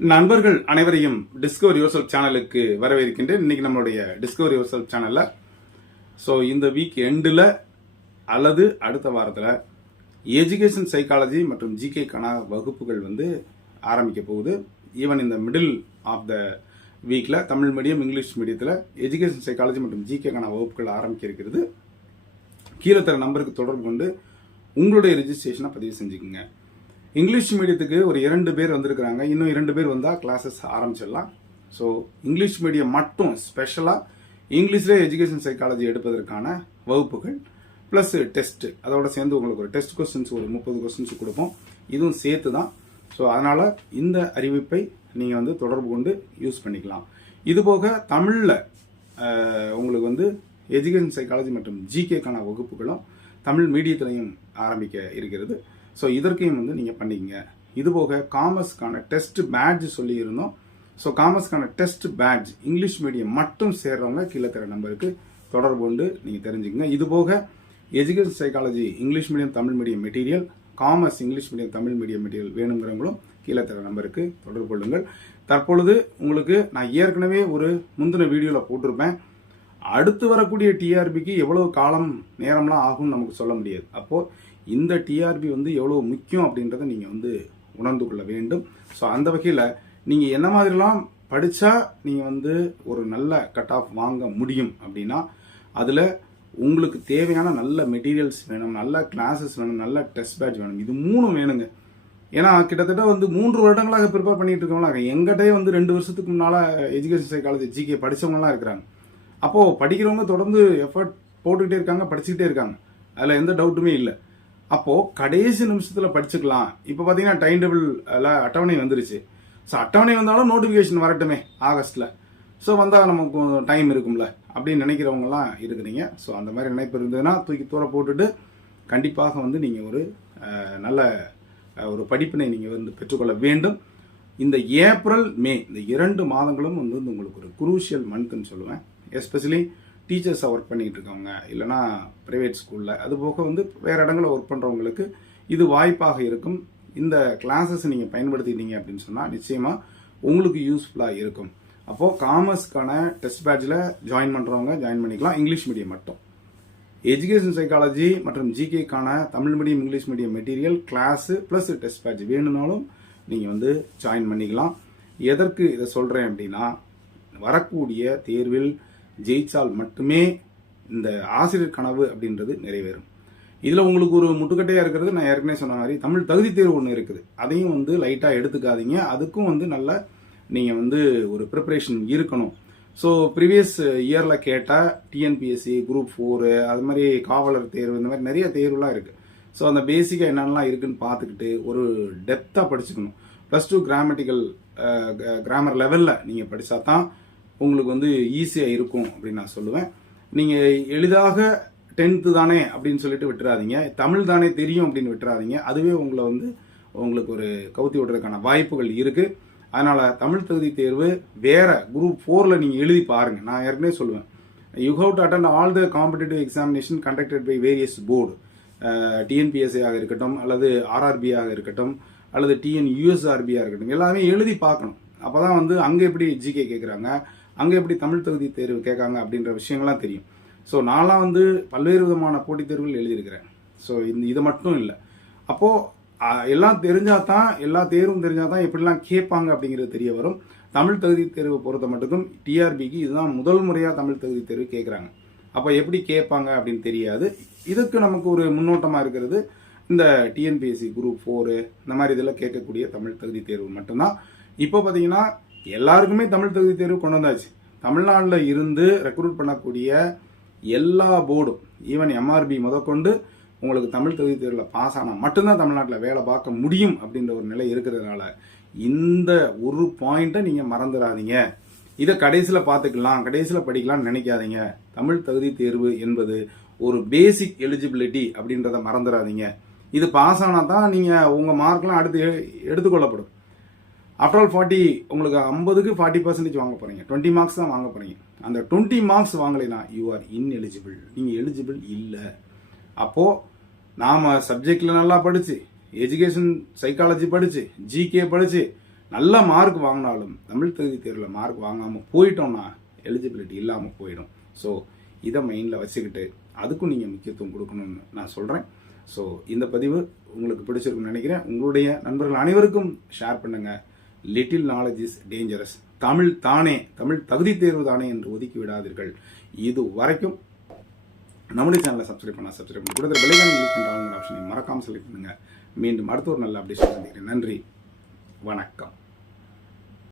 நண்பர்கள் அனைவரையும் discover your சேனலுக்கு வரவேற்கின்றேன். இன்னைக்கு நம்மளுடைய டிஸ்கவர் யுவர் சேனல்ல ஸோ இந்த வீக் எண்டில் அல்லது அடுத்த வாரத்தில் எஜுகேஷன் சைக்காலஜி மற்றும் ஜிகேக்கான வகுப்புகள் வந்து ஆரம்பிக்க போகுது. ஈவன் இந்த மிடில் ஆஃப் த வீக்கில் தமிழ் மீடியம் இங்கிலீஷ் மீடியத்தில் எஜுகேஷன் சைக்காலஜி மற்றும் ஜிகேக்கான வகுப்புகள் ஆரம்பிக்க இருக்கிறது கீழே தர நம்பருக்கு தொடர்பு கொண்டு உங்களுடைய ரிஜிஸ்ட்ரேஷனை பதிவு செஞ்சுக்கோங்க. இங்கிலீஷ் மீடியத்துக்கு ஒரு இரண்டு பேர் வந்திருக்கிறாங்க. இன்னும் இரண்டு பேர் வந்தால் கிளாஸஸ் ஆரம்பிச்சிடலாம். ஸோ இங்கிலீஷ் மீடியம் மட்டும் ஸ்பெஷலாக இங்கிலீஷில் எஜுகேஷன் சைக்காலஜி எடுப்பதற்கான வகுப்புகள் ப்ளஸ் டெஸ்ட்டு அதோட சேர்ந்து உங்களுக்கு ஒரு டெஸ்ட் கொஸ்டின்ஸ் ஒரு முப்பது கொஸ்டின்ஸ் கொடுப்போம். இதுவும் சேர்த்து தான் ஸோ அதனால் இந்த அறிவிப்பை நீங்கள் வந்து தொடர்பு கொண்டு யூஸ் பண்ணிக்கலாம். இதுபோக தமிழில் உங்களுக்கு வந்து எஜுகேஷன் சைக்காலஜி மற்றும் ஜிகேக்கான வகுப்புகளும் தமிழ் மீடியத்திலையும் ஆரம்பிக்க இருக்கிறது. ஸோ இதற்கையும் வந்து நீங்கள் பண்ணிக்கங்க இதுபோக காமர்ஸ்க்கான டெஸ்ட் பேட்ஜ் சொல்லியிருந்தோம். ஸோ காமர்ஸ்க்கான டெஸ்ட் பேட்ஜ் இங்கிலீஷ் மீடியம் மட்டும் சேர்றவங்க கீழே தர நம்பருக்கு தொடர்பு கொண்டு நீங்கள் தெரிஞ்சுக்கங்க. இதுபோக education psychology English medium Tamil medium material commerce English medium Tamil medium material வேணுங்கிறவங்களும் கீழே தர நம்பருக்கு தொடர்பு கொள்ளுங்கள். தற்பொழுது உங்களுக்கு நான் ஏற்கனவே ஒரு முந்தின வீடியோவில் போட்டிருப்பேன். அடுத்து வரக்கூடிய டிஆர்பிக்கு எவ்வளவு காலம் நேரம்லாம் ஆகும்னு நமக்கு சொல்ல முடியாது. அப்போது இந்த டிஆர்பி வந்து எவ்வளோ முக்கியம் அப்படின்றத நீங்கள் வந்து உணர்ந்து கொள்ள வேண்டும். ஸோ அந்த வகையில் நீங்கள் என்ன மாதிரிலாம் படித்தா நீங்கள் வந்து ஒரு நல்ல கட் ஆஃப் வாங்க முடியும் அப்படின்னா அதில் உங்களுக்கு தேவையான நல்ல மெட்டீரியல்ஸ் வேணும் நல்ல கிளாஸஸ் வேணும் நல்ல டெஸ்ட் பேட்ச் வேணும். இது மூணும் வேணுங்க. ஏன்னா கிட்டத்தட்ட வந்து மூன்று வருடங்களாக ப்ரிப்பேர் பண்ணிட்டு இருக்கவங்களாம் எங்கிட்டே வந்து ரெண்டு வருஷத்துக்கு முன்னால் எஜுகேஷன் சைக்காலஜி ஜிகே படித்தவங்களாம் இருக்கிறாங்க. அப்போது படிக்கிறவங்க தொடர்ந்து எஃபர்ட் போட்டுக்கிட்டே இருக்காங்க படிச்சுக்கிட்டே இருக்காங்க. அதில் எந்த டவுட்டுமே இல்லை. அப்போ கடைசி நிமிஷத்துல படிச்சுக்கலாம். இப்போ பாத்தீங்கன்னா டைம் டேபிள் அட்டவணை வந்துருச்சு. ஸோ அட்டவணை வந்தாலும் நோட்டிஃபிகேஷன் வரட்டுமே ஆகஸ்ட்ல. ஸோ வந்தால் நமக்கு டைம் இருக்கும்ல அப்படின்னு நினைக்கிறவங்கலாம் இருக்கிறீங்க. ஸோ அந்த மாதிரி நினைப்பு இருந்ததுன்னா தூக்கி தூர போட்டுட்டு கண்டிப்பாக வந்து நீங்கள் ஒரு நல்ல ஒரு படிப்பினை நீங்கள் வந்து பெற்றுக்கொள்ள வேண்டும். இந்த ஏப்ரல் மே இந்த இரண்டு மாதங்களும் வந்து வந்து உங்களுக்கு ஒரு குரூஷியல் மந்த்னு சொல்லுவேன். எஸ்பெஷலி டீச்சர்ஸாக ஒர்க் பண்ணிகிட்டு இருக்கவங்க இல்லைனா ப்ரைவேட் ஸ்கூலில் அதுபோக வந்து வேறு இடங்களில் ஒர்க் பண்ணுறவங்களுக்கு இது வாய்ப்பாக இருக்கும். இந்த கிளாஸஸ் நீங்கள் பயன்படுத்திட்டீங்க அப்படின்னு சொன்னால் நிச்சயமாக உங்களுக்கு யூஸ்ஃபுல்லாக இருக்கும். அப்போது காமர்ஸ்க்கான டெஸ்ட் பேட்சில் ஜாயின் பண்ணுறவங்க ஜாயின் பண்ணிக்கலாம். இங்கிலீஷ் மீடியம் மட்டும். எஜுகேஷன் சைக்காலஜி மற்றும் ஜிகேக்கான Tamil medium English medium material class plus test batch வேணும்னாலும் நீங்கள் வந்து ஜாயின் பண்ணிக்கலாம். எதற்கு இதை சொல்கிறேன் அப்படின்னா வரக்கூடிய தேர்வில் ஜெயிச்சால் மட்டுமே இந்த ஆசிரியர் கனவு அப்படின்றது நிறைவேறும். இதில் உங்களுக்கு ஒரு முட்டுக்கட்டையாக இருக்கிறது நான் ஏற்கனவே சொன்ன மாதிரி தமிழ் தகுதி தேர்வு ஒன்று இருக்குது. அதையும் வந்து லைட்டாக எடுத்துக்காதீங்க. அதுக்கும் வந்து நல்ல நீங்கள் வந்து ஒரு ப்ரிப்பரேஷன் இருக்கணும். ஸோ ப்ரீவியஸ் இயரில் கேட்டால் டிஎன்பிஎஸ்சி குரூப் ஃபோரு அது மாதிரி காவலர் தேர்வு இந்த மாதிரி நிறைய தேர்வுலாம் இருக்குது ஸோ அந்த பேசிக்காக என்னென்னலாம் இருக்குதுன்னு பார்த்துக்கிட்டு ஒரு டெப்த்தாக படிச்சுக்கணும். ப்ளஸ் டூ கிராமட்டிக்கல் கிராமர் லெவலில் நீங்கள் படித்தா தான் உங்களுக்கு வந்து ஈஸியாக இருக்கும் அப்படின்னு நான் சொல்லுவேன். நீங்கள் எளிதாக டென்த்து தானே அப்படின்னு சொல்லிட்டு விட்டுறாதீங்க. தமிழ் தானே தெரியும் அப்படின்னு விட்டுறாதீங்க. அதுவே உங்களை வந்து உங்களுக்கு ஒரு கவுத்தி விடுறதுக்கான வாய்ப்புகள் இருக்குது அதனால் தமிழ் தகுதி தேர்வு வேறு குரூப் ஃபோரில் நீங்கள் எழுதி பாருங்கள் நான் ஏற்கனவே சொல்லுவேன். You have to attend all the competitive examination conducted by various board TNPSC ஆக இருக்கட்டும் அல்லது ஆர்ஆர்பி ஆக இருக்கட்டும் அல்லது டிஎன் யூஎஸ்ஆர்பியாக இருக்கட்டும். எல்லாமே எழுதி பார்க்கணும். அப்போ தான் வந்து அங்கே எப்படி ஜிகே கேட்குறாங்க அங்கே எப்படி தமிழ் தகுதி தேர்வு கேட்காங்க அப்படின்ற விஷயங்கள்லாம் தெரியும். ஸோ நான்லாம் வந்து பல்வேறு விதமான போட்டித் தேர்வுகள் எழுதியிருக்கிறேன். ஸோ இந்த இது மட்டும் இல்லை. அப்போது எல்லாம் தெரிஞ்சால் தான் எல்லா தேர்வும் தெரிஞ்சால் தான் எப்படிலாம் கேட்பாங்க அப்படிங்கிறது தெரிய வரும். தமிழ் தகுதி தேர்வு பொறுத்த மட்டுக்கும் டிஆர்பிக்கு இதுதான் முதல் முறையாக தமிழ் தகுதி தேர்வு கேட்குறாங்க. அப்போ எப்படி கேட்பாங்க அப்படின்னு தெரியாது. இதுக்கு நமக்கு ஒரு முன்னோட்டமாக இருக்கிறது இந்த டிஎன்பிஎஸ்சி குரூப் ஃபோரு இந்த மாதிரி இதெல்லாம் கேட்கக்கூடிய தமிழ் தகுதி தேர்வு மட்டும்தான். இப்போ பார்த்தீங்கன்னா எல்லாருக்குமே தமிழ் தகுதி தேர்வு கொண்டு வந்தாச்சு. தமிழ்நாட்டில் இருந்து ரெக்ரூட் பண்ணக்கூடிய எல்லா போர்டும் ஈவன் எம்ஆர்பி முதற்கொண்டு உங்களுக்கு தமிழ் தகுதி தேர்வில் பாஸ் ஆனால் மட்டும்தான் தமிழ்நாட்டில் வேலை பார்க்க முடியும் அப்படின்ற ஒரு நிலை இருக்கிறதுனால இந்த ஒரு பாயிண்ட்டை நீங்கள் மறந்துடாதீங்க இதை கடைசியில் பார்த்துக்கலாம் கடைசியில் படிக்கலாம்னு நினைக்காதீங்க. தமிழ் தகுதி தேர்வு என்பது ஒரு பேசிக் எலிஜிபிலிட்டி அப்படின்றத மறந்துடாதீங்க இது பாஸ் ஆனால் தான் நீங்கள் உங்கள் மார்க்லாம் அடுத்து எடுத்துக்கொள்ளப்படும் ஆஃப்டர் ஆல் ஃபார்ட்டி உங்களுக்கு ஐம்பதுக்கு ஃபார்ட்டி பர்சன்டேஜ் வாங்க போகிறீங்க டுவெண்ட்டி மார்க்ஸ் தான் வாங்க போகிறீங்க அந்த டுவெண்ட்டி மார்க்ஸ் வாங்கலைனா யூ ஆர் இன்எலிஜிபிள் நீங்கள் எலிஜிபிள் இல்லை. அப்போது நாம் சப்ஜெக்டில் நல்லா படித்து எஜுகேஷன் சைக்காலஜி படித்து ஜிகே படித்து நல்ல மார்க் வாங்கினாலும் தமிழ் தகுதி தேர்வில் மார்க் வாங்காமல் போயிட்டோம்னா எலிஜிபிலிட்டி இல்லாமல் போயிடும். ஸோ இதை மைண்டில் வச்சுக்கிட்டு அதுக்கும் நீங்கள் முக்கியத்துவம் கொடுக்கணும்னு நான் சொல்கிறேன் ஸோ இந்த பதிவு உங்களுக்கு பிடிச்சிருக்குன்னு நினைக்கிறேன். உங்களுடைய நண்பர்கள் அனைவருக்கும் ஷேர் பண்ணுங்கள் little knowledge is dangerous Tamil தானே தமிழ் தகுதி தேர்வு தானே என்று ஒதுக்கி விடாதீர்கள். இது வரைக்கும் நம்முடைய சேனலை சப்ஸ்கிரைப் பண்ணால் சப்ஸ்கிரைப் பண்ணி கொடுக்குற விலைக்கான யூஸ் பண்ணுறாங்க ஆப்ஷனை மறக்காமல் செலக்ட் பண்ணுங்கள் மீண்டும் அடுத்த ஒரு நல்ல அப்டேஷன் சந்திக்கிறேன். நன்றி. வணக்கம்.